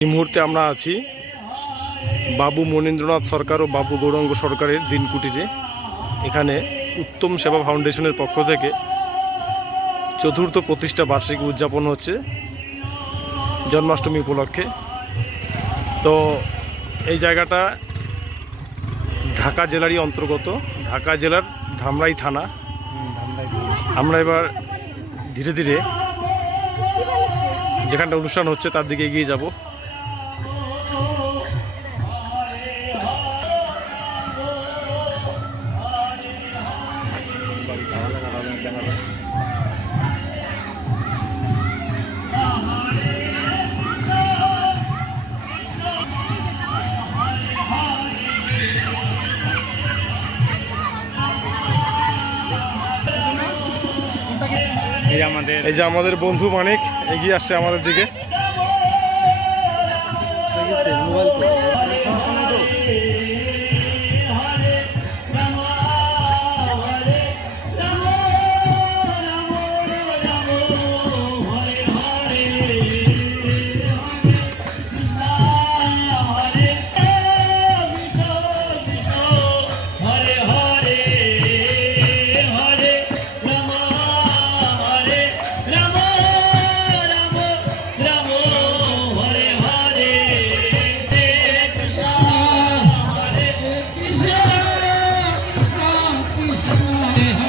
এই মুহূর্তে আমরা আছি বাবু মনীন্দ্রনাথ সরকার ও বাবু গৌরাঙ্গ সরকারের দিনকুটিরে এখানে উত্তম সেবা ফাউন্ডেশনের পক্ষ থেকে চতুর্থ প্রতিষ্ঠা বার্ষিকী উদযাপন হচ্ছে জন্মাষ্টমী উপলক্ষে। তো এই জায়গাটা ঢাকা জেলারই অন্তর্গত। ঢাকা জেলার ধামরাই থানা। আমরা এবার ধীরে ধীরে যেখানটা অনুষ্ঠান হচ্ছে তার দিকে এগিয়ে যাব। এই যে আমাদের বন্ধু মানিক এগিয়ে আসছে আমাদের দিকে। হরে हैं